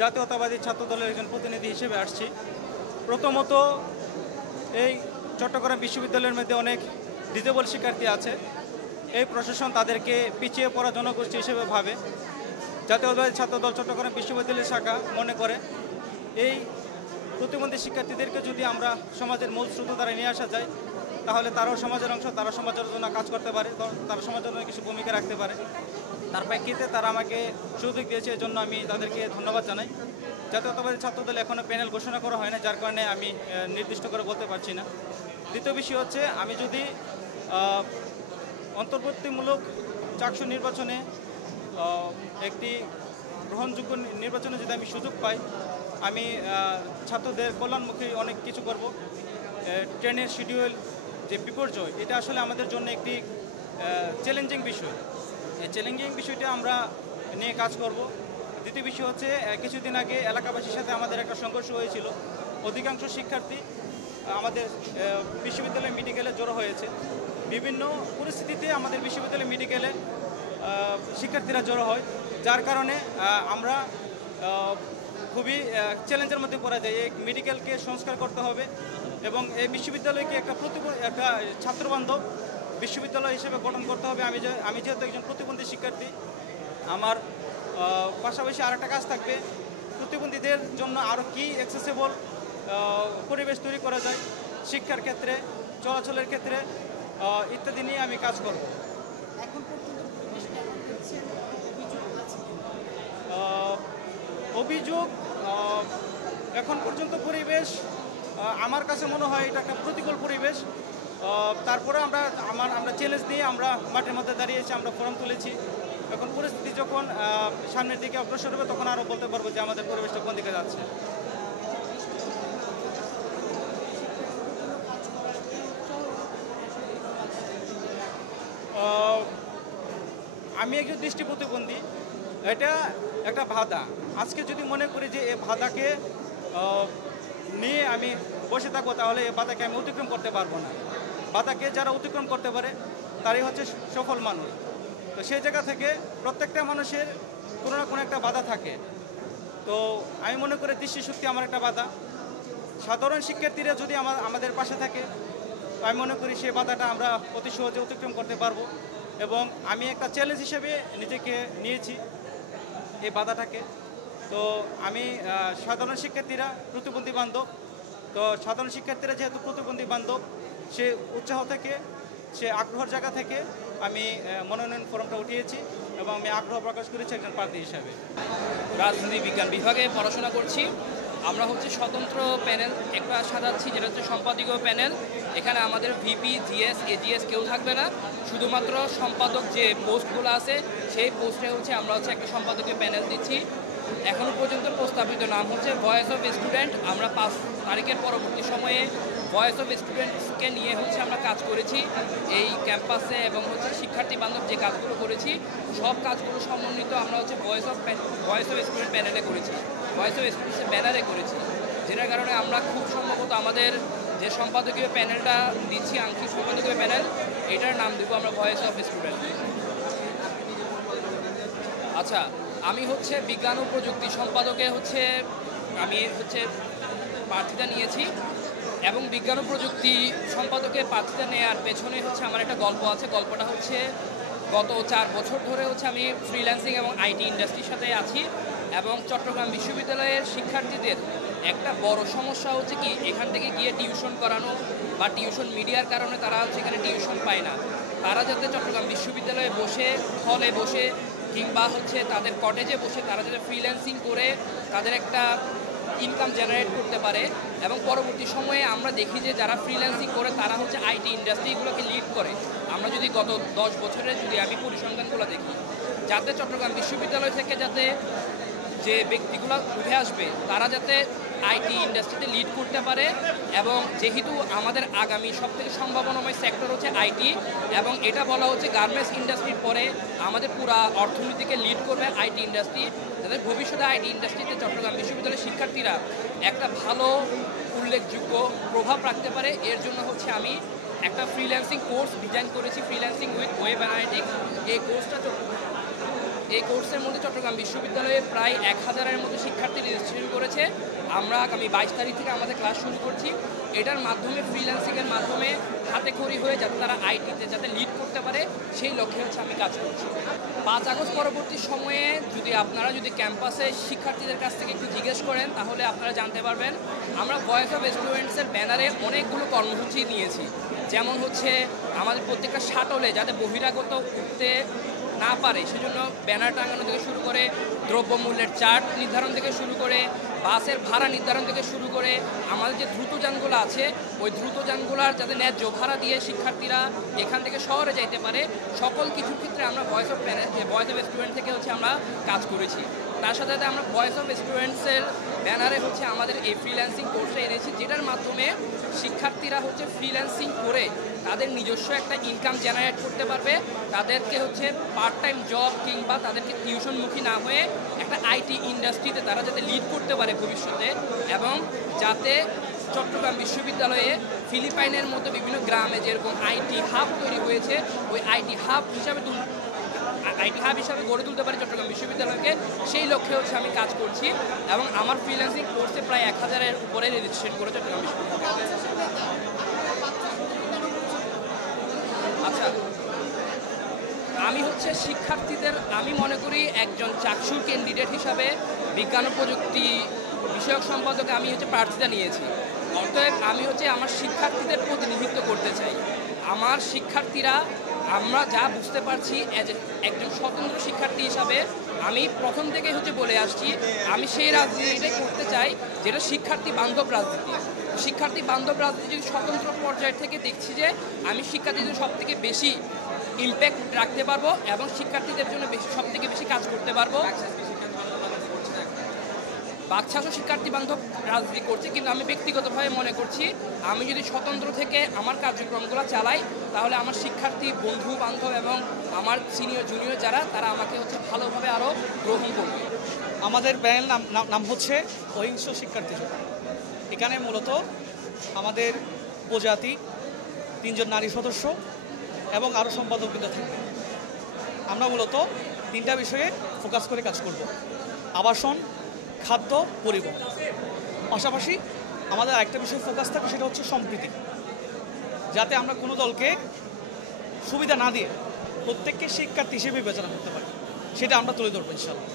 জাতীয়তাবাদী ছাত্রদলের একজন প্রতিনিধি হিসেবে আসছি। প্রথমত এই চট্টগ্রাম বিশ্ববিদ্যালয়ের মধ্যে অনেক ডিজেবল শিক্ষার্থী আছে। এই প্রশাসন তাদেরকে পিছিয়ে পড়া জনগোষ্ঠী হিসেবে ভাবে। জাতীয়তাবাদী ছাত্রদল চট্টগ্রাম বিশ্ববিদ্যালয়ের শাখা মনে করে এই প্রতিবন্ধী শিক্ষার্থীদেরকে যদি আমরা সমাজের মূল স্রোতধারায় নিয়ে আসা যায়, তাহলে তারাও সমাজের অংশ, তারা সমাজের জন্য কাজ করতে পারে, তারা সমাজের জন্য কিছু ভূমিকা রাখতে পারে। তার প্রেক্ষিতে তারা আমাকে সুযোগ দিয়েছে, এজন্য আমি তাদেরকে ধন্যবাদ জানাই। জাতীয়তাবাদী ছাত্রদল এখনও প্যানেল ঘোষণা করা হয় না, যার কারণে আমি নির্দিষ্ট করে বলতে পারছি না। দ্বিতীয় বিষয় হচ্ছে, আমি যদি অন্তর্বর্তীমূলক চাকসু নির্বাচনে একটি গ্রহণযোগ্য নির্বাচনে যদি আমি সুযোগ পাই, আমি ছাত্রদের কল্যাণমুখী অনেক কিছু করব। ট্রেনের শিডিউল যে বিপর্যয়, এটা আসলে আমাদের জন্য একটি চ্যালেঞ্জিং বিষয়। এই চ্যালেঞ্জিং বিষয়টা আমরা নিয়ে কাজ করব। দ্বিতীয় বিষয় হচ্ছে, কিছুদিন আগে এলাকাবাসীর সাথে আমাদের একটা সংঘর্ষ হয়েছিল। অধিকাংশ শিক্ষার্থী আমাদের বিশ্ববিদ্যালয় মেডিকেলে জড়ো হয়েছে। বিভিন্ন পরিস্থিতিতে আমাদের বিশ্ববিদ্যালয় মেডিকেলে শিক্ষার্থীরা জড়ো হয়, যার কারণে আমরা খুবই চ্যালেঞ্জের মধ্যে পড়া যায়। এই মেডিকেলকে সংস্কার করতে হবে এবং এই বিশ্ববিদ্যালয়কে একটা ছাত্রবান্ধব বিশ্ববিদ্যালয় হিসেবে গঠন করতে হবে। আমি যেহেতু একজন প্রতিবন্ধী শিক্ষার্থী, আমার পাশাপাশি আরেকটা কাজ থাকবে, প্রতিবন্ধীদের জন্য আরও কি অ্যাক্সেসেবল পরিবেশ তৈরি করা যায় শিক্ষার ক্ষেত্রে, চলাচলের ক্ষেত্রে, ইত্যাদি নিয়ে আমি কাজ করব। এখন পর্যন্ত পরিবেশ কেমন হচ্ছে, অভিযোগ আছে? অভিযোগ এখন পর্যন্ত পরিবেশ আমার কাছে মনে হয় এটা একটা প্রতিকূল পরিবেশ। তারপরে আমরা চ্যালেঞ্জ দিয়ে আমরা মাঠের মধ্যে দাঁড়িয়েছি, আমরা ফোরাম তুলেছি। এখন পরিস্থিতি যখন সামনের দিকে অগ্রসর হবে, তখন আরও বলতে পারবো যে আমাদের পরিবেশটা কোন দিকে যাচ্ছে। আমি একজন দৃষ্টি প্রতিবন্ধী, এটা একটা বাধা। আজকে যদি মনে করি যে এই বাধাকে নিয়ে আমি বসে থাকবো, তাহলে এই বাধাকে আমি অতিক্রম করতে পারবো না। বাধাকে যারা অতিক্রম করতে পারে তারাই হচ্ছে সফল মানুষ। তো সেই জায়গা থেকে প্রত্যেকটা মানুষের কোনো না কোনো একটা বাধা থাকে। তো আমি মনে করি দৃষ্টিশক্তি আমার একটা বাধা। সাধারণ শিক্ষার্থীরা যদি আমাদের পাশে থাকে, আমি মনে করি সেই বাধাটা আমরা অতি সহজে অতিক্রম করতে পারবো। এবং আমি একটা চ্যালেঞ্জ হিসেবে নিজেকে নিয়েছি এই বাধাটাকে। তো আমি সাধারণ শিক্ষার্থীরা প্রতিবন্ধী বান্ধব, তো সাধারণ শিক্ষার্থীরা যেহেতু প্রতিবন্ধী বান্ধব, সে উৎসাহ থেকে, সে আগ্রহের জায়গা থেকে আমি মনোনয়ন ফর্মটা উঠিয়েছি এবং আমি আগ্রহ প্রকাশ করেছি একজন প্রার্থী হিসাবে। রাজনীতি বিজ্ঞান বিভাগে পড়াশোনা করছি। আমরা হচ্ছে স্বতন্ত্র প্যানেল একটা সাজাচ্ছি, যেটা হচ্ছে সম্পাদকীয় প্যানেল। এখানে আমাদের ভিপি, জিএস, এজিএস কেউ থাকবে না। শুধুমাত্র সম্পাদক যে পোস্টগুলো আছে, সেই পোস্টে হচ্ছে আমরা হচ্ছে একটা সম্পাদকীয় প্যানেল দিচ্ছি। এখনও পর্যন্ত প্রস্তাবিত নাম হচ্ছে ভয়েস অফ স্টুডেন্ট। আমরা 5 তারিখের পরবর্তী সময়ে ভয়েস অফ স্টুডেন্টসকে নিয়ে হচ্ছে আমরা কাজ করেছি এই ক্যাম্পাসে, এবং হচ্ছে শিক্ষার্থী বান্ধব যে কাজগুলো করেছি, সব কাজগুলো সমন্বিত আমরা হচ্ছে ভয়েস অফ স্টুডেন্ট প্যানেলে করেছি, ভয়েস অফ স্টুডেন্টসের ব্যানারে করেছি। যেটার কারণে আমরা খুব সম্ভবত আমাদের যে সম্পাদকীয় প্যানেলটা দিচ্ছি, আংশিক সম্পাদকীয় প্যানেল, এটার নাম দেবো আমরা ভয়েস অফ স্টুডেন্ট। আচ্ছা, আমি হচ্ছে বিজ্ঞান ও প্রযুক্তি সম্পাদকে আমি প্রার্থিতা নিয়েছি, এবং বিজ্ঞান ও প্রযুক্তি সম্পাদকে প্রার্থিতা নেওয়ার পেছনে আমার একটা গল্প আছে। গল্পটা হচ্ছে, গত 4 বছর ধরে আমি ফ্রিল্যান্সিং এবং আইটি ইন্ডাস্ট্রির সাথে আছি, এবং চট্টগ্রাম বিশ্ববিদ্যালয়ের শিক্ষার্থীদের একটা বড় সমস্যা হচ্ছে কি, এখান থেকে গিয়ে টিউশন করানো বা টিউশন মিডিয়ার কারণে তারা এখানে টিউশন পায় না। তারা যাতে চট্টগ্রাম বিশ্ববিদ্যালয়ে বসে, হলে বসে, কিংবা তাদের কটেজে বসে তারা যাতে ফ্রিল্যান্সিং করে তাদের একটা ইনকাম জেনারেট করতে পারে। এবং পরবর্তী সময়ে আমরা দেখি যে যারা ফ্রিল্যান্সিং করে তারা আইটি ইন্ডাস্ট্রিগুলোকে লিড করে। আমরা যদি গত 10 বছরের আমি পরিসংখ্যানগুলো দেখি, যাতে চট্টগ্রাম বিশ্ববিদ্যালয় থেকে যে ব্যক্তিগুলো উঠে আসবে, তারা যাতে আইটি ইন্ডাস্ট্রিতে লিড করতে পারে। এবং যেহেতু আমাদের আগামী সবথেকে সম্ভাবনাময় সেক্টর আইটি, এবং এটা বলা গার্মেন্টস ইন্ডাস্ট্রির পরে আমাদের পুরা অর্থনীতিকে লিড করবে আইটি ইন্ডাস্ট্রি, যাতে ভবিষ্যতে আইটি ইন্ডাস্ট্রিতে চট্টগ্রাম বিশ্ববিদ্যালয়ের শিক্ষার্থীরা একটা ভালো উল্লেখযোগ্য প্রভাব রাখতে পারে। এর জন্য আমি একটা ফ্রিল্যান্সিং কোর্স ডিজাইন করেছি, ফ্রিল্যান্সিং উইথ ওয়েব অ্যানালিটিক্স। এই কোর্সটা এই কোর্সের মধ্যে চট্টগ্রাম বিশ্ববিদ্যালয়ে প্রায় 1000-এর মতো শিক্ষার্থী রেজিস্ট্রেশন করেছে। আমরা আগামী 22 তারিখ থেকে আমাদের ক্লাস শুরু করছি। এটার মাধ্যমে ফ্রিল্যান্সিংয়ের মাধ্যমে হাতে খড়ি হয়ে যাতে তারা আইটিতে যাতে লিড করতে পারে সেই লক্ষ্যে হচ্ছে আমি কাজ করছি। 5 আগস্ট পরবর্তী সময়ে আপনারা যদি ক্যাম্পাসে শিক্ষার্থীদের কাছ থেকে একটু জিজ্ঞেস করেন তাহলে আপনারা জানতে পারবেন আমরা ভয়েস অফ স্টুডেন্টসের ব্যানারে অনেকগুলো কর্মসূচি নিয়েছি। যেমন হচ্ছে আমাদের প্রত্যেকটা শাটলে যাতে বহিরাগত উঠতে না পারে সেজন্য ব্যানার টাঙানো থেকে শুরু করে দ্রব্যমূল্যের চার্ট নির্ধারণ থেকে শুরু করে বাসের ভাড়া নির্ধারণ থেকে শুরু করে আমাদের যে দ্রুতযানগুলো আছে ওই দ্রুতযানগুলোর যাতে ন্যায্য ভাড়া দিয়ে শিক্ষার্থীরা এখান থেকে শহরে যাইতে পারে সকল কিছুর ক্ষেত্রে আমরা ভয়েস অফ স্টুডেন্ট থেকে হচ্ছে আমরা কাজ করেছি। তার সাথে সাথে আমরা ভয়েস অফ স্টুডেন্টসের ব্যানারে হচ্ছে আমাদের এই ফ্রিল্যান্সিং কোর্সটা এনেছি, যেটার মাধ্যমে শিক্ষার্থীরা হচ্ছে ফ্রিল্যান্সিং করে তাদের নিজস্ব একটা ইনকাম জেনারেট করতে পারবে। তাদেরকে হচ্ছে পার্ট টাইম জব কিংবা তাদেরকে টিউশনমুখী না হয়ে একটা আইটি ইন্ডাস্ট্রিতে তারা যাতে লিড করতে পারে ভবিষ্যতে, এবং যাতে চট্টগ্রাম বিশ্ববিদ্যালয়ে ফিলিপাইনের মতো বিভিন্ন গ্রামে যেরকম আইটি হাব তৈরি হয়েছে ওই আইটি হাব হিসাবে গড়ে তুলতে পারে চট্টগ্রাম বিশ্ববিদ্যালয়কে, সেই লক্ষ্যে হচ্ছে আমি কাজ করছি। এবং আমার ফ্রিল্যান্সিং কোর্সে প্রায় 1000-এর উপরে রেজিস্ট্রেশন করে চট্টগ্রাম বিশ্ববিদ্যালয়। আচ্ছা, আমি হচ্ছে শিক্ষার্থীদের আমি মনে করি একজন চাকসুর ক্যান্ডিডেট হিসাবে বিজ্ঞান ও প্রযুক্তি বিষয়ক সম্পাদকে আমি হচ্ছে প্রার্থিতা নিয়েছি। অতএব আমি হচ্ছে আমার শিক্ষার্থীদের প্রতিনিধিত্ব করতে চাই। আমার শিক্ষার্থীরা আমরা যা বুঝতে পারছি একজন স্বতন্ত্র শিক্ষার্থী হিসাবে আমি প্রথম থেকে হচ্ছে বলে আসছি আমি সেই রাজনীতিটাই করতে চাই যেটা শিক্ষার্থী বান্ধব রাজনীতি। শিক্ষার্থী বান্ধব রাজনীতি স্বতন্ত্র পর্যায় থেকে দেখছি যে আমি শিক্ষার্থীদের সব থেকে বেশি ইমপ্যাক্ট রাখতে পারবো এবং শিক্ষার্থীদের জন্য সব থেকে বেশি কাজ করতে পারবো। বাকশাসও শিক্ষার্থী বান্ধব রাজনীতি করছে, কিন্তু আমি ব্যক্তিগতভাবে মনে করছি আমি যদি স্বতন্ত্র থেকে আমার কার্যক্রমগুলো চালাই তাহলে আমার শিক্ষার্থী বন্ধু বান্ধব এবং আমার সিনিয়র জুনিয়র যারা তারা আমাকে হচ্ছে ভালোভাবে আরও গ্রহণ করবে। আমাদের প্যানেল নাম হচ্ছে অহিংস শিক্ষার্থী জোট। এখানে মূলত আমাদের উপজাতি 3 জন নারী সদস্য এবং আরও সম্পাদকবৃন্দ থাকবে। আমরা মূলত 3টা বিষয়ে ফোকাস করে কাজ করব: আবাসন, খাদ্য, পরিবহন। পাশাপাশি আমাদের আরেকটা বিষয়ে ফোকাস থাকে, সেটা হচ্ছে সম্প্রীতি, যাতে আমরা কোনো দলকে সুবিধা না দিয়ে প্রত্যেককে শিক্ষার্থী হিসেবে বিবেচনা করতে পারি, সেটা আমরা তুলে ধরবো ইনশাআল্লাহ।